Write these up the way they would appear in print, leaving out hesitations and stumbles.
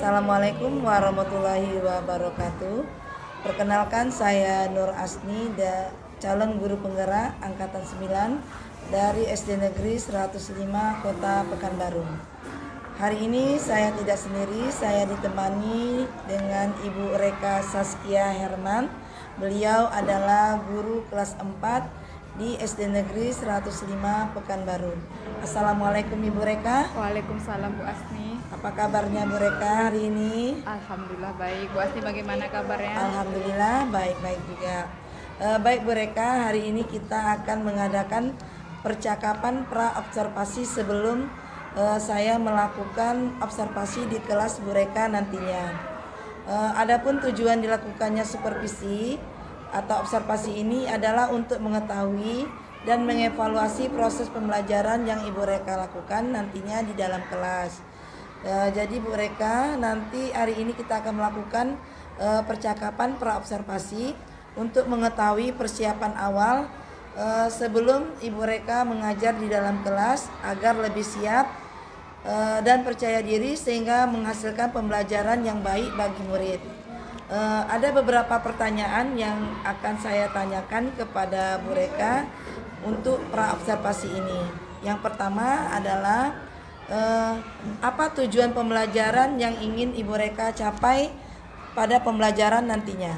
Assalamualaikum warahmatullahi wabarakatuh. Perkenalkan, saya Nur Asni, calon guru penggerak angkatan 9 dari SD Negeri 105 Kota Pekanbaru. Hari ini saya tidak sendiri, saya ditemani dengan Ibu Reka Saskia Herman. Beliau adalah guru kelas 4 di SD Negeri 105 Pekanbaru. Assalamualaikum Ibu Reka. Waalaikumsalam Bu Asni. Apa kabarnya Bu Reka hari ini? Alhamdulillah baik. Bu Asni bagaimana kabarnya? Alhamdulillah baik-baik juga. Baik Bu Reka, hari ini kita akan mengadakan percakapan pra-observasi sebelum saya melakukan observasi di kelas Bu Reka nantinya. Adapun tujuan dilakukannya supervisi atau observasi ini adalah untuk mengetahui dan mengevaluasi proses pembelajaran yang Ibu Reka lakukan nantinya di dalam kelas. Jadi Bu Reka, nanti hari ini kita akan melakukan percakapan pra-observasi untuk mengetahui persiapan awal sebelum Ibu Reka mengajar di dalam kelas agar lebih siap dan percaya diri sehingga menghasilkan pembelajaran yang baik bagi murid. Ada beberapa pertanyaan yang akan saya tanyakan kepada Bu Reka untuk pra-observasi ini. Yang pertama adalah apa tujuan pembelajaran yang ingin Ibu Reka capai pada pembelajaran nantinya?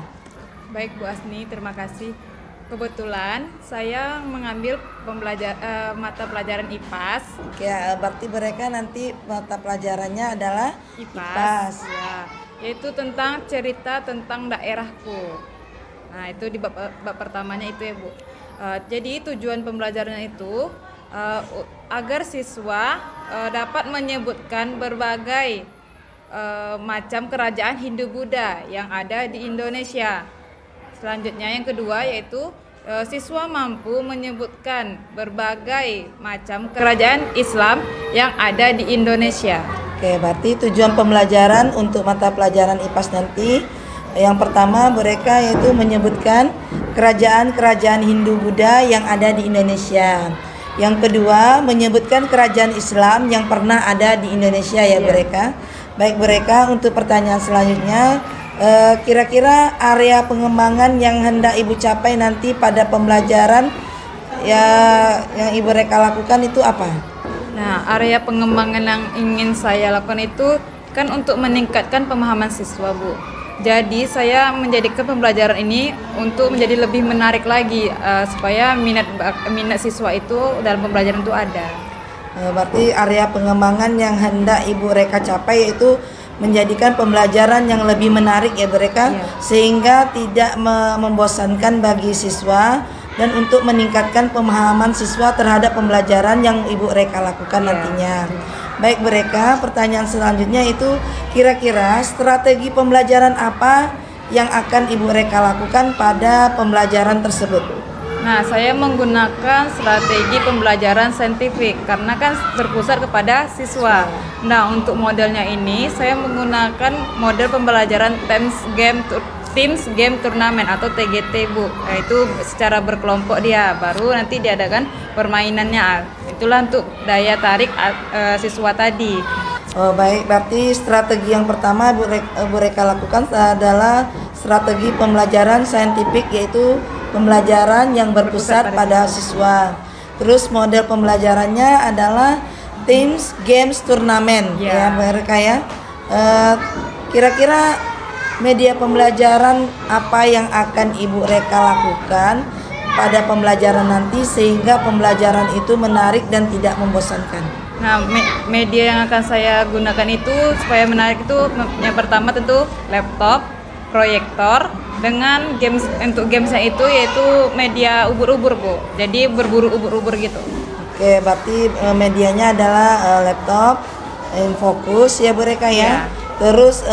Baik Bu Asni, terima kasih. Kebetulan saya mengambil mata pelajaran IPAS. Oke, berarti Bu Reka nanti mata pelajarannya adalah IPAS. Ya, yaitu tentang cerita tentang daerahku. Nah, itu di bab pertamanya itu ya Bu. Jadi tujuan pembelajarannya itu agar siswa dapat menyebutkan berbagai macam kerajaan Hindu-Buddha yang ada di Indonesia. Selanjutnya yang kedua yaitu siswa mampu menyebutkan berbagai macam kerajaan Islam yang ada di Indonesia. Oke, berarti tujuan pembelajaran untuk mata pelajaran IPAS nanti yang pertama Bu Reka yaitu menyebutkan kerajaan-kerajaan Hindu-Buddha yang ada di Indonesia. Yang kedua menyebutkan kerajaan Islam yang pernah ada di Indonesia ya Bu Reka. Baik Bu Reka, untuk pertanyaan selanjutnya, kira-kira area pengembangan yang hendak Ibu capai nanti pada pembelajaran ya yang Ibu Reka lakukan itu apa? Nah, area pengembangan yang ingin saya lakukan itu kan untuk meningkatkan pemahaman siswa Bu. Jadi saya menjadikan pembelajaran ini untuk menjadi lebih menarik lagi supaya minat siswa itu dalam pembelajaran itu ada. Berarti area pengembangan yang hendak Ibu Reka capai itu menjadikan pembelajaran yang lebih menarik ya Bu Reka, sehingga tidak membosankan bagi siswa dan untuk meningkatkan pemahaman siswa terhadap pembelajaran yang Ibu Reka lakukan nantinya. Baik Bu Reka, pertanyaan selanjutnya itu kira-kira strategi pembelajaran apa yang akan Ibu Reka lakukan pada pembelajaran tersebut? Nah, saya menggunakan strategi pembelajaran saintifik karena kan berpusat kepada siswa. Nah, untuk modelnya ini saya menggunakan model pembelajaran Teams Game Turnamen atau TGT Bu. Yaitu secara berkelompok dia, baru nanti diadakan permainannya. Itulah untuk daya tarik siswa tadi. Oh, baik, berarti strategi yang pertama Bu Reka lakukan adalah strategi pembelajaran saintifik, yaitu pembelajaran yang berpusat pada siswa. Terus model pembelajarannya adalah Teams Games Turnamen ya Bu Reka ya. Kira-kira media pembelajaran apa yang akan Ibu Reka lakukan pada pembelajaran nanti sehingga pembelajaran itu menarik dan tidak membosankan? Nah, media yang akan saya gunakan itu supaya menarik itu yang pertama tentu laptop, proyektor, dengan games. Untuk gamesnya itu yaitu media ubur-ubur Bu, jadi berburu ubur-ubur gitu. Oke, berarti medianya adalah laptop, Infocus ya Bu Reka ya. Terus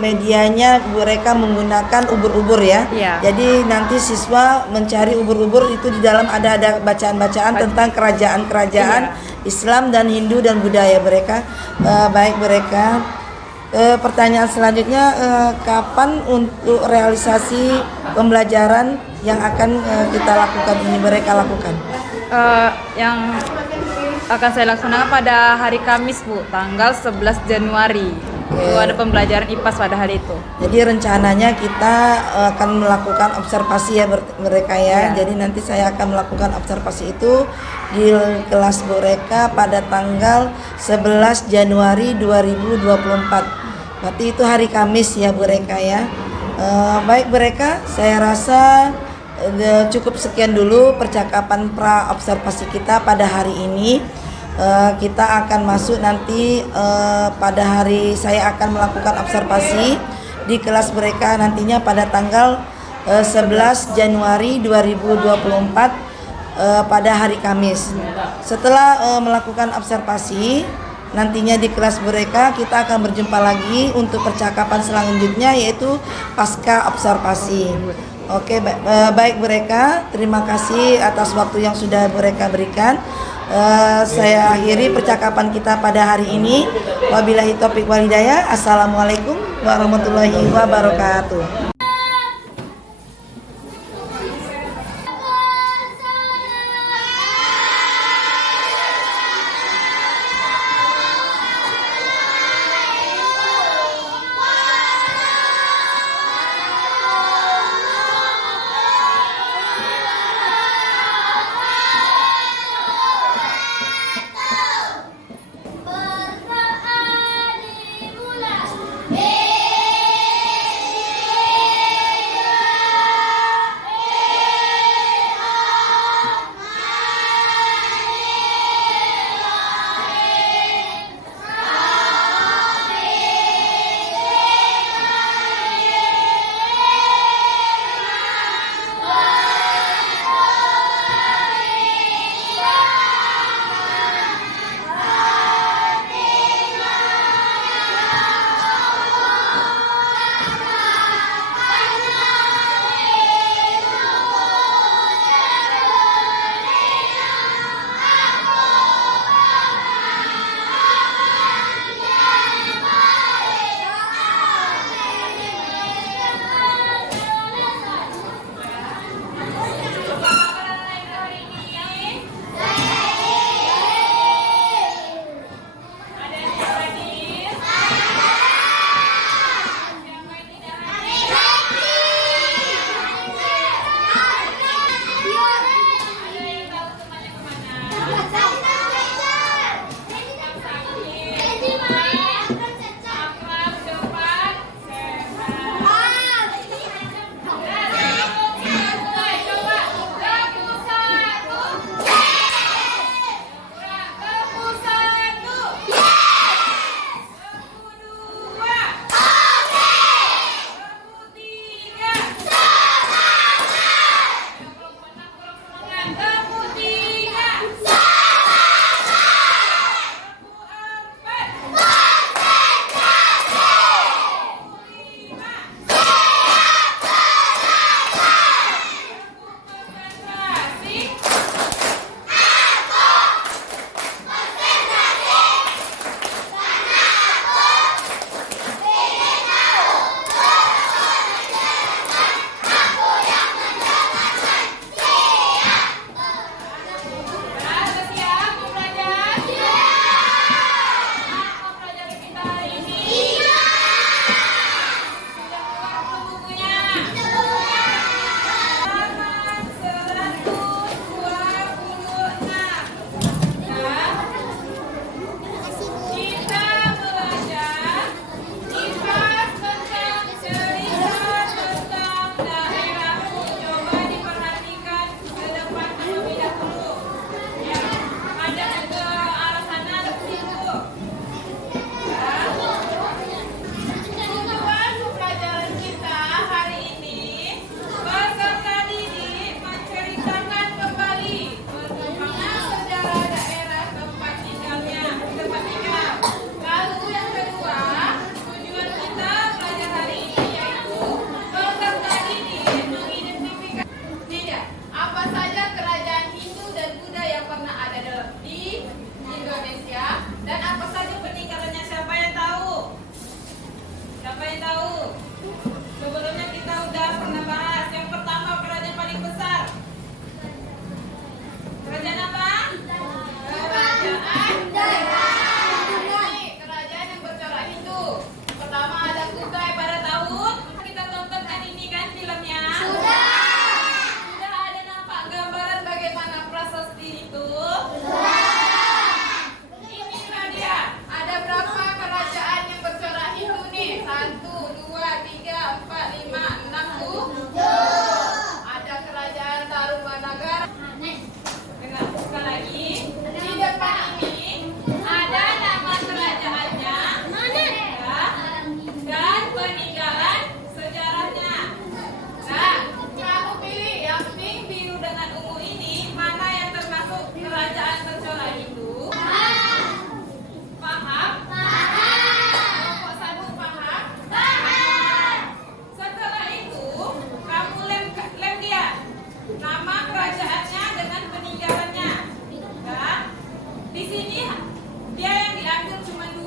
medianya Bu Reka menggunakan ubur-ubur ya. Jadi nanti siswa mencari ubur-ubur itu di dalam ada bacaan-bacaan tentang kerajaan-kerajaan Islam dan Hindu dan Buddha ya Bu Reka. Baik Bu Reka. Pertanyaan selanjutnya, kapan untuk realisasi pembelajaran yang akan kita lakukan ini Bu Reka lakukan? Yang akan saya laksanakan pada hari Kamis Bu, tanggal 11 Januari. Itu ada pembelajaran IPAS pada hari itu. Jadi rencananya kita akan melakukan observasi ya mereka ya. Ya. Jadi nanti saya akan melakukan observasi itu di kelas Bu Reka pada tanggal 11 Januari 2024. Berarti itu hari Kamis ya Bu Reka ya. Baik Bu Reka, saya rasa cukup sekian dulu percakapan pra observasi kita pada hari ini. Kita akan masuk nanti pada hari saya akan melakukan observasi di kelas mereka nantinya pada tanggal 11 Januari 2024 pada hari Kamis. Setelah melakukan observasi nantinya di kelas mereka kita akan berjumpa lagi untuk percakapan selanjutnya yaitu pasca observasi. Oke, baik mereka, terima kasih atas waktu yang sudah mereka berikan. Saya akhiri percakapan kita pada hari ini. Wabillahi taufiq wal hidayah. Assalamualaikum warahmatullahi wabarakatuh.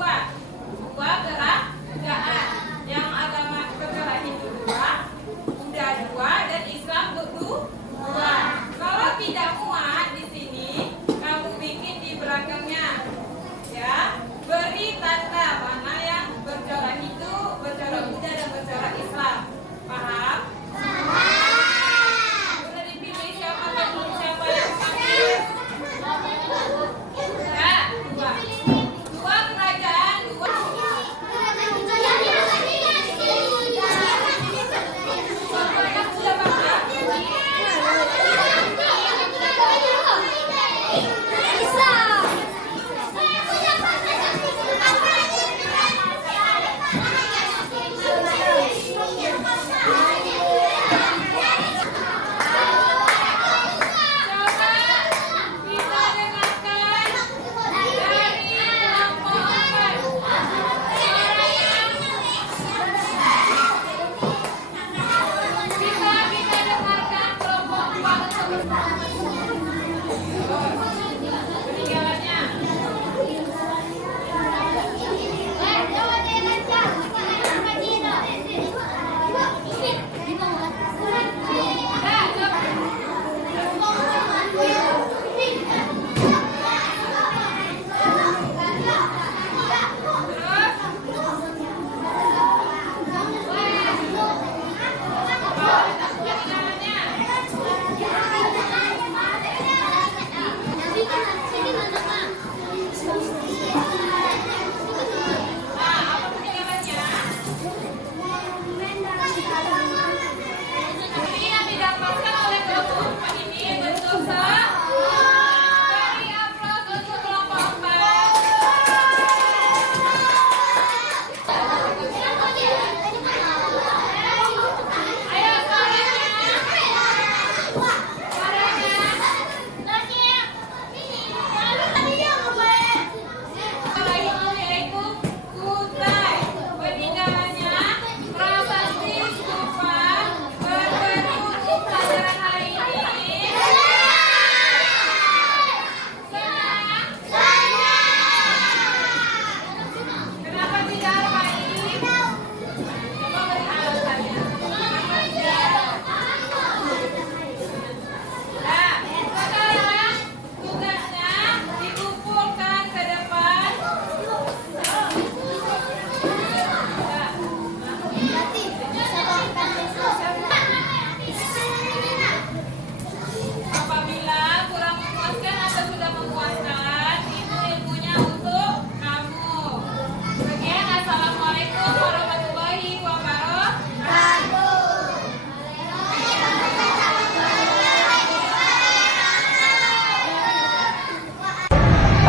dua kerajaan. Yang agama perkara Hindu dua, Buddha dua, dan Islam dua. Kalau tidak muat di sini, kamu bikin di belakangnya, ya. Beri tanda mana yang bercorak Hindu, bercorak Buddha, dan bercorak Islam. Paham? Sudah dipilih siapa yang mengambil? Ya, dua kerajaan, dua.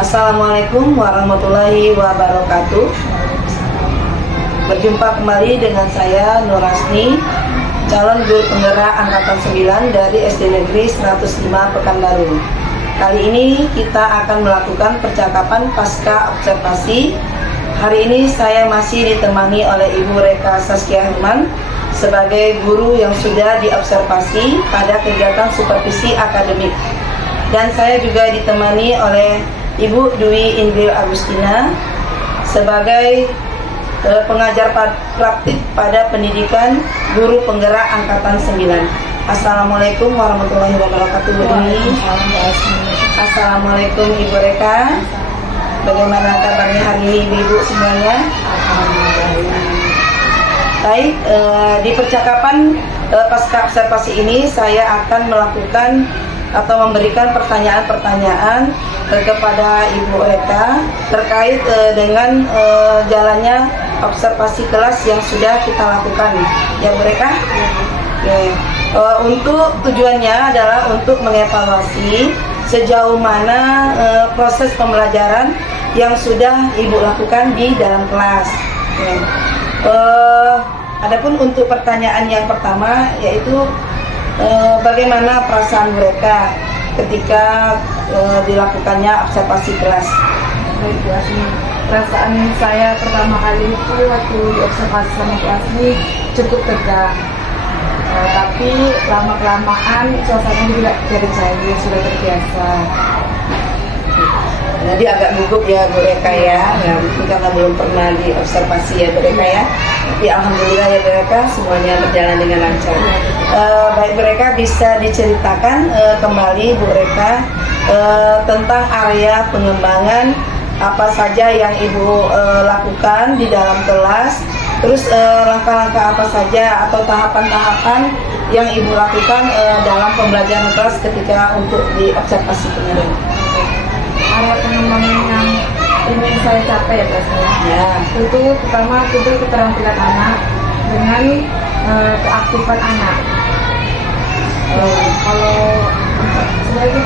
Assalamualaikum warahmatullahi wabarakatuh. Berjumpa kembali dengan saya Nur Rasni, calon guru penggerak angkatan 9 dari SD Negeri 105 Pekanbaru. Kali ini kita akan melakukan percakapan pasca observasi. Hari ini saya masih ditemani oleh Ibu Reka Saskia Herman sebagai guru yang sudah diobservasi pada kegiatan supervisi akademik. Dan saya juga ditemani oleh Ibu Dwi Indril Agustina sebagai pengajar praktik pada pendidikan guru penggerak angkatan 9. Assalamualaikum warahmatullahi wabarakatuh, Bu Dwi. Assalamualaikum Ibu Reka. Bagaimana kabarnya hari ini Ibu semuanya? Baik, di percakapan pasca observasi ini saya akan melakukan atau memberikan pertanyaan-pertanyaan kepada Ibu Reka terkait dengan jalannya observasi kelas yang sudah kita lakukan, ya Bu Reka. Oke. Untuk tujuannya adalah untuk mengevaluasi sejauh mana proses pembelajaran yang sudah Ibu lakukan di dalam kelas. Oke. Adapun untuk pertanyaan yang pertama yaitu bagaimana perasaan mereka ketika dilakukannya observasi kelas? Baik, Bu Asmi. Perasaan saya pertama kali itu waktu diobservasi sama Bu Asmi cukup tegang. Tapi lama-kelamaan suasana juga jadi cair, sudah terbiasa. Jadi agak gugup ya Bu Reka ya, mungkin karena belum pernah diobservasi ya Bu Reka ya. Tapi alhamdulillah ya Bu Reka, semuanya berjalan dengan lancar. Baik Bu Reka, bisa diceritakan kembali Bu Reka tentang area pengembangan apa saja yang Ibu lakukan di dalam kelas, terus langkah-langkah apa saja atau tahapan-tahapan yang Ibu lakukan dalam pembelajaran kelas ketika untuk diobservasi kemarin. Area pengembangan yang ingin saya capai ya kelas Ya. itu pertama itu keterampilan anak dengan keaktifan anak. Kalau sebagai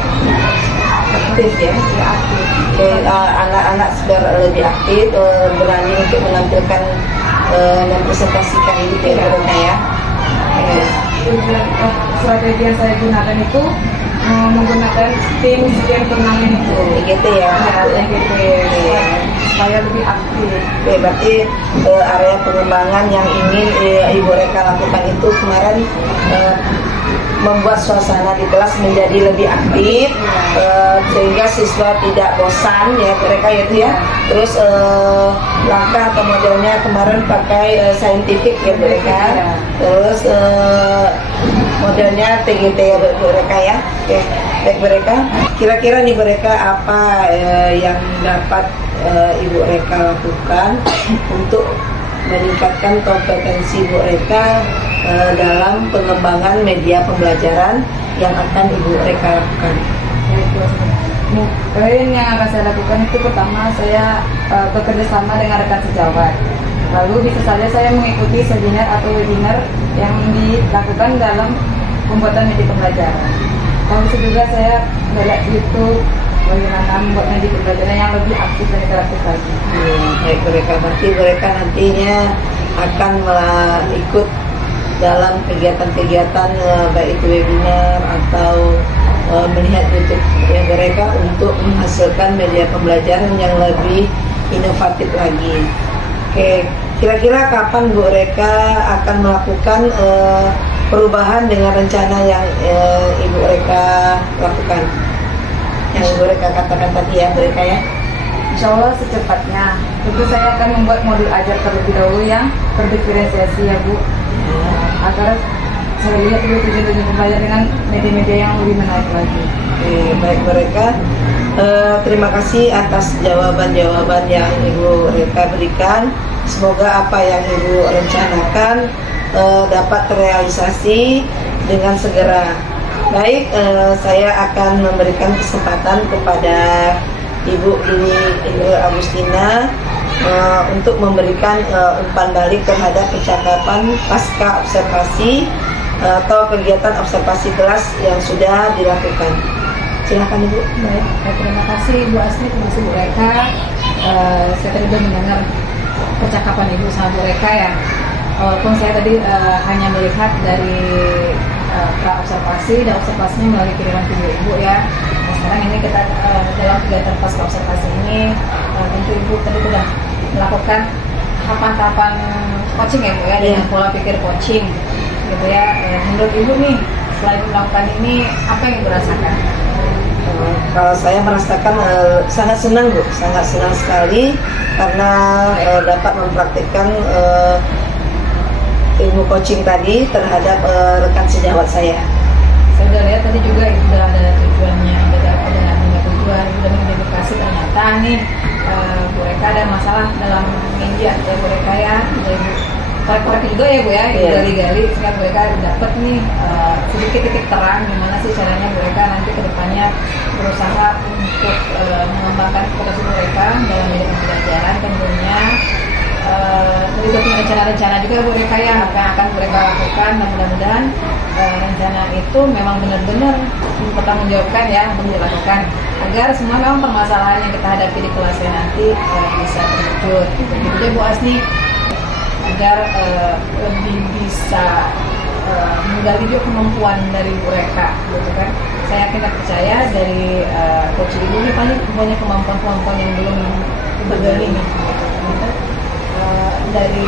Aktif ya. aktif. Oke, anak-anak sudah lebih aktif, berani untuk menampilkan mempresentasikan ini ya Bu Reka ya. Tujuan strategi yang saya gunakan itu menggunakan tim turnamen itu. Begitu ya. Ya, gitu. Supaya lebih aktif. Oke, berarti area pengembangan yang ingin Ibu Reka lakukan itu kemarin membuat suasana di kelas menjadi lebih aktif, sehingga siswa tidak bosan ya mereka itu ya. Terus langkah atau modelnya kemarin pakai scientific ya mereka. Terus modelnya TGT ya mereka ya. Oke, baik mereka. Kira-kira nih mereka apa yang dapat Ibu Reka lakukan untuk meningkatkan kompetensi Bu Reka dalam pengembangan media pembelajaran yang akan Ibu Reka lakukan. Poin yang akan saya lakukan itu pertama saya bekerja sama dengan rekan sejawat. Lalu bisa saja saya mengikuti seminar atau webinar yang dilakukan dalam pembuatan media pembelajaran. Lalu bisa juga saya melihat YouTube bagaimana membuat media pembelajaran yang lebih aktif dan interaktif lagi. Baik mereka, berarti mereka nantinya akan ikut dalam kegiatan-kegiatan baik itu webinar atau melihat YouTube ya mereka untuk menghasilkan media pembelajaran yang lebih inovatif lagi. Oke, kira-kira kapan Bu Reka akan melakukan perubahan dengan rencana yang Ibu Reka lakukan? Yang Ibu Reka katakan tadi ya Bu Reka ya? Insya Allah secepatnya. Tentu saya akan membuat modul ajar terlebih dahulu yang terdiferensiasi ya Bu, agar saya lihat dulu tujuan pembelajaran dengan media-media yang lebih menarik lagi. Baik mereka, terima kasih atas jawaban-jawaban yang Ibu Reka berikan. Semoga apa yang Ibu rencanakan dapat terrealisasi dengan segera. Baik, saya akan memberikan kesempatan kepada Ibu Dwi Agustina untuk memberikan umpan balik terhadap percakapan pasca observasi atau kegiatan observasi kelas yang sudah dilakukan. Silakan Ibu. Baik, terima kasih Bu Asni, terima kasih Bu Reka. Saya tadi sudah mendengar percakapan Ibu sama Bu Reka ya. Walaupun saya tadi hanya melihat dari pra observasi dan observasinya melalui kiriman video Ibu ya. Nah, sekarang ini kita dalam kegiatan pasca observasi ini tentu Ibu tadi sudah melakukan tahapan-tahapan coaching ya Bu ya, dengan pola pikir coaching gitu ya. Menurut Ibu nih, selain melakukan ini apa yang Ibu rasakan? Kalau saya merasakan sangat senang Bu, sangat senang sekali karena dapat mempraktikkan ilmu coaching tadi terhadap rekan sejawat saya. Saya sudah lihat tadi juga sudah ada tujuannya, ada tujuan, sudah mengidentifikasi ternyata nih Bu Reka ada masalah dalam media ya Bu Reka ya, dari korek-korek juga ya Bu ya, gali-gali sehingga Bu Reka dapat nih sedikit titik terang gimana sih caranya Bu Reka nanti kedepannya berusaha untuk mengembangkan potensi Bu Reka dalam media pembelajaran tentunya. Tadi sudah punya rencana-rencana juga Bu Reka ya, apa yang akan Bu Reka lakukan, dan mudah-mudahan rencana itu memang benar-benar dipertanggungjawabkan ya untuk dilakukan agar semua memang permasalahan yang kita hadapi di kelasnya nanti bisa terwujud. Begitu Bu Asni, agar lebih bisa menggali juga kemampuan dari Bu Reka, gitu kan? Saya yakin dan percaya dari coach Ibu ini banyak kemampuan-kemampuan yang belum digali nih. Gitu. Dari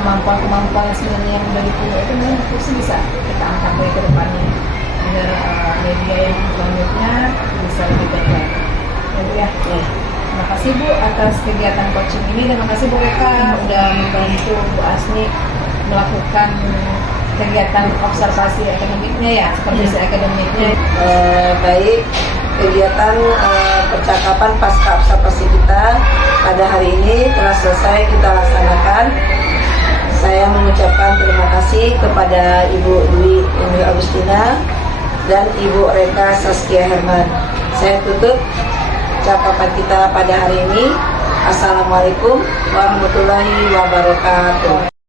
kemampuan-kemampuan yang sebenarnya yang udah dipunya itu memang terus bisa kita angkat dari ke depannya agar media yang selanjutnya bisa lebih baik lagi. Ya. Terima kasih Bu atas kegiatan coaching ini, dan terima kasih Bu Reka udah membantu Bu Asni melakukan kegiatan observasi akademiknya ya, supervisi akademiknya. Baik, kegiatan percakapan pasca observasi kita pada hari ini telah selesai kita laksanakan. Saya mengucapkan terima kasih kepada Ibu Dwi Agustina dan Ibu Reka Saskia Herman. Saya tutup percakapan kita pada hari ini. Assalamualaikum warahmatullahi wabarakatuh.